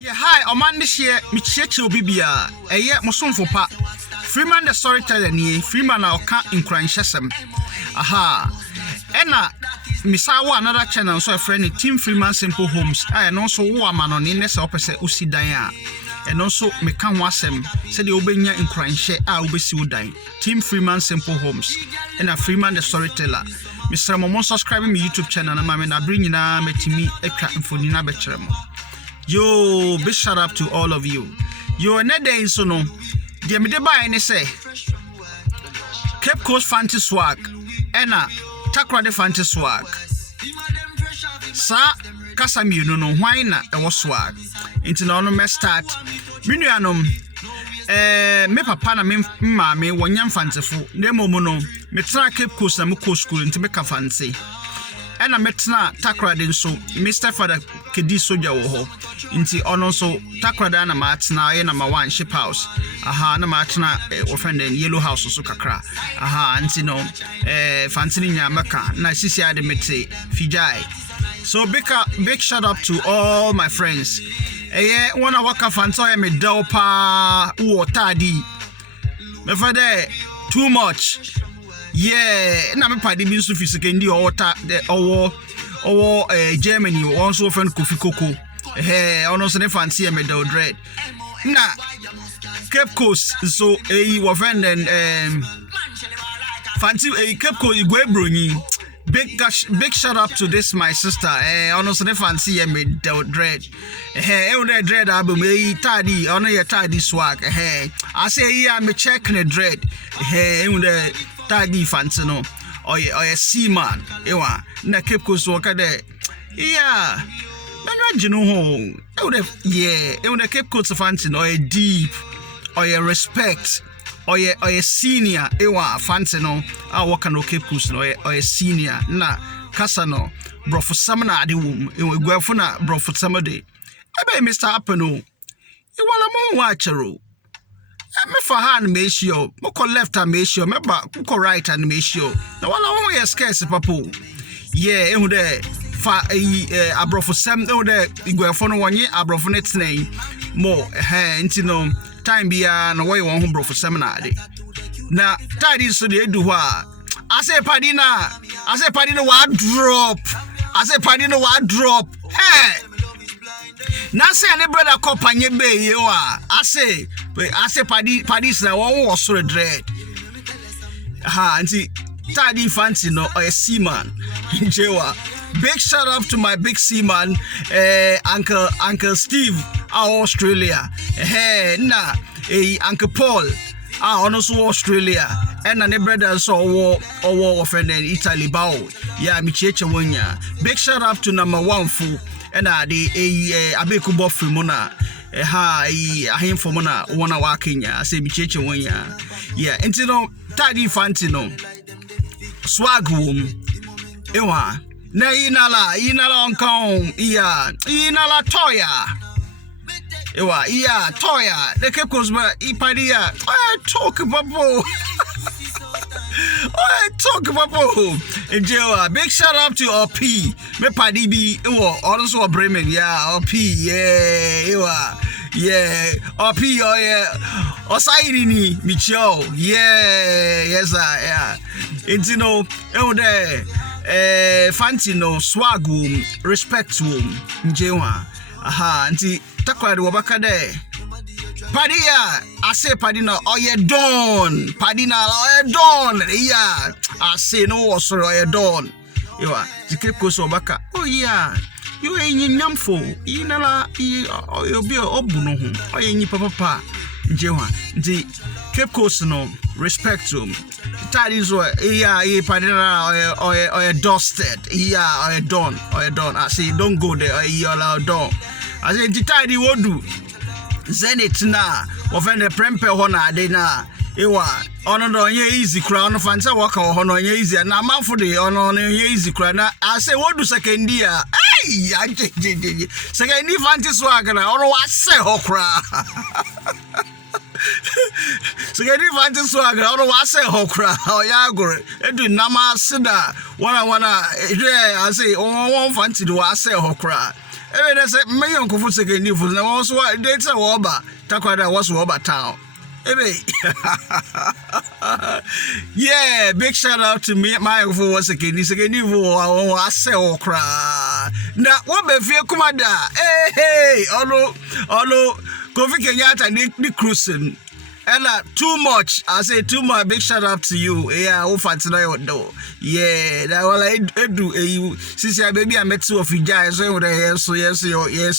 Yeah, hi, Oman this year, Michechi Obibia, a year Mosonfo Pa. Freeman the storyteller ni, Freeman na oka in Cranchesem. Aha. Ena, Misawa another channel, so a friend, Team Freeman Simple Homes. And also, woman on in this opposite Usi Daya. And also, Mekan Wasem, said the Obenya in Cranche, Ubisi Udai. Team Freeman Simple Homes. And a Freeman the storyteller. Mr. Momon subscribing my YouTube channel, and I'm bringing me to me a crap for Nina Bechremo. Yo, big shout out to all of you. Yo, another day so no. The me buy any say. Takoradi Fanti swag. Ena Takoradi Fanti swag. Sa kasa mi no why na e wo swag. Inti na ono me start. Me nuanom me papa na me maame wonyam fantefo. Na momo no me tra Cape Coast na me coast school inti me ka fancy. Ena metna Takoradi so Mr. Father Kedi Soja wo ho nti ono so Takoradi na matna ye number 1 ship house aha na matna offend yellow house so kakra aha nti no fantini nya maka na sisi ade mete fijai. So big shout out to all my friends wanna waka fanto me dopa wo tadi me for there too much. Yeah, na me padi bi so fisike ndi owota the owo Germany also friend Kofi Koko ono so ne fancy me do dread na Cape Coast so wo friend and fancy Cape Coast Igwebroni. Big shout out to this my sister ono so ne fancy me do dread the dread album tadi ono ye tadi swag I say yeah me check the dread the Takoradi Fanti no oye seaman ewa na Cape Coast waka de yeah manwa jinu ho the Cape Coast Fanti no oye deep oye respect oye senior ewa Fanti no a waka no Cape Coast no oye senior na kasa no brofo sam na ade wom ewa guafo na brofo sam de ebe Mr. Apeno iwala mo wa chero me for hand me show moko left hand me show me ba moko right hand me show na wala won ye scarce papo yeah ehu de fa abrofo sam ehu de iguafo no wonye abrofo ne tenen mo nti no time bia na wo won ho brofo sam na ade na tadi so de edu ho a ase padi no wa drop na say any brother kopanye be ye wa ase padi na won wo so dread nti Takoradi Fanti no oye seaman jewa. Big shout out to my big seaman uncle Steve Australia na uncle Paul ono so Australia and na brother so wo friend in Italy bao yeah micheche wonya. Big shout out to number 1 fu and the abeku bofri mona ahim for mona wana wa Kenya say micheche wonya yeah nti no Takoradi Fanti no swag wom ewa na inala onkon inala toya ewa toya the Cape Coast ba ipadia talk papo Enjoy. Big shout out to OP. Me padi bi also Bremen. Yeah, OP. Yeah. OP Osairi ni Micho. Yeah, yes sir. Yeah. Intino there Fanti no swag respect njewa. Aha, nti Takoradi wabaka de. Padia, I say Padina, oye don. Yeah, I say no, sorry, oye don. You are the Cape Coast Obaka. Oh yeah, you ain't yamfo. Inala, you'll be a obuno. Oh, you papa. Jewa, the Cape Coast no respect to him. That is what, yeah, Padina, oye dusted. Yeah, oye don. I say, don't go there, you're allowed don. I say, the tidy would do. Zenit na offend the prempe hona de na ewa ono do nye easy kra ono fansa waka hono nye easy na manfo de ono nye easy kra na I say what do second year second Fanti swag na ono wa se ho kra second Fanti swag na ono wa se ho kra o ya gore edu nama sida wana I say one Fanti do wa se ho kra That's a million Kofu second if was also dates a woba. Takoradi was woba town. Yeah, big shout out to me. My was again. This again, you was so cry. Now, what be feel commander? Hey, although, Kofi Kenyatta, Nick cruising. And too much. I say too much. Big shout out to you. Yeah, oh, fancy no do. Yeah, that what I do. You since baby I met two of you guys. So yes,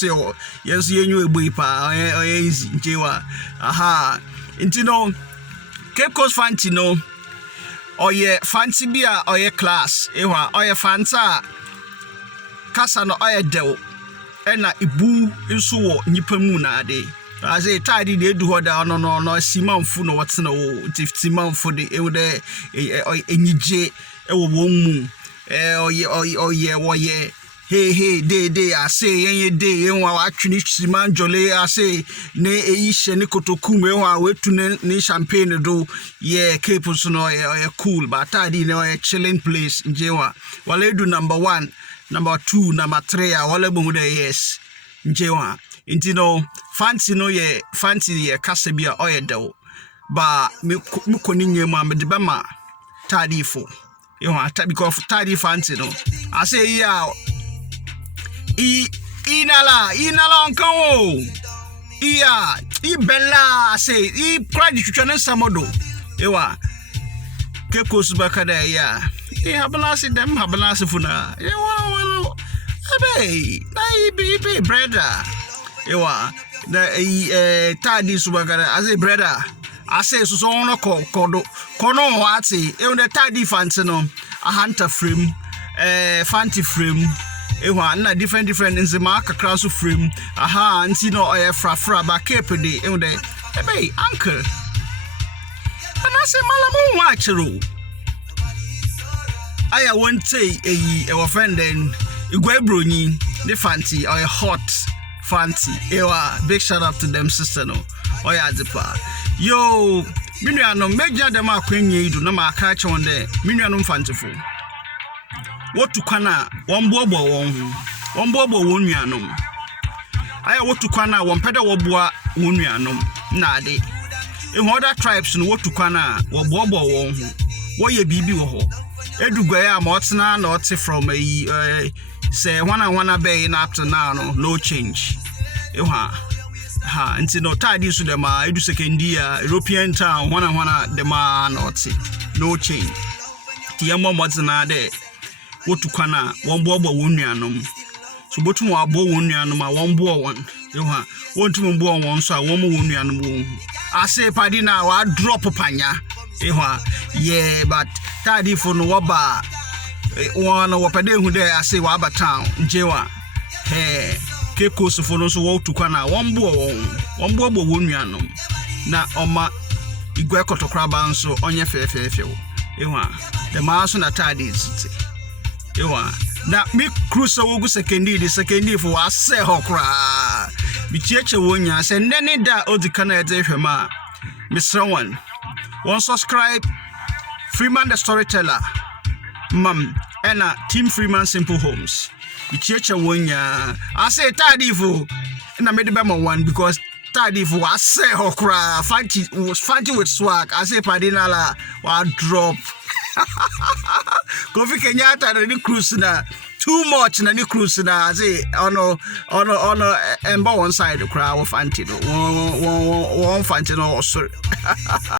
you boy pa. Easy, Jewa. Aha. Into no Cape Coast Fanti no. Oh yeah, fancy beer or yeah class. Ewa or yeah fanta. Kasa no or yeah del. Ena ibu insuwo nipamu na ade. I say tidy they do what no Simon fu no what's no if Simon for the enije moon yeah hey day I say any day actually Simon Jolly I say ne ish ne kotokume we to ne champagne do yeah Cape no cool but tidy no a chilling place in Jewa wale do number 1 number 2 number 3 wale bomu de yes Jewa inti no fancy no ye fancy ye kasa bia oyedel ba me koni nyema me de bema tadifo you want because tadi fancy no I say yeah inala onkan iya bella say pride twtwane samodo ewa keko subaka da ya habanasi dem habanasi funa ewa ebe baby brother ewa the tadi subagara as a brother I say so no kono wati e the tadi fancy no a hunter frame fancy frame ewa na different in the mark across frame aha anti no fra ba cape de e the ebe uncle and I say malamu wachero I won't say a friend then igwebroni the fancy or a hot Fanti, ewa, big shout out to them sister no. Oya zipa. Yo, minuano meja dem akwenye idu na makacha wonde. Minuano mfantifo. Wotu kana wombobo won. Wombobo wonnuanom. Aya wotu kana wompeda wobua wonnuanom na ade. In other tribes no wotu kana wobobo won. Woye bibi wo ho. Edugwa ya ma otena na ote from say one bay in up to now no change. Until no tidy to them edu second year European town one the man not no change. Tiamo modzana de what to kana one bobo wunyanum. So botu mo abo wunyanum a one bo one. Want to bo one so one wunyanum. I say padi na wa drop panya. Yeah, but tidy for no waba. One wapade hu there I say waba town Jewa hey Cape Coast for no so walk to kana one bo wonnuanom na oma igwe kotokraba nso onye fefefe the maso na tadi na me cruise wogu sekendi for ase hokra bi chieche wonya se nene da odi kana ete hwema Mr. One subscribe Freeman the Storyteller Mam ena Team Freeman Simple Homes. Bichecha wonya. I say tadifo na made be one because tadifo I say hokra fancy with swag. I say padinala wa drop. Kofi Kenyatta na ni cruise na too much na ni cruise na I say ono emba one side the crowd of fancy no one fancy no sorry.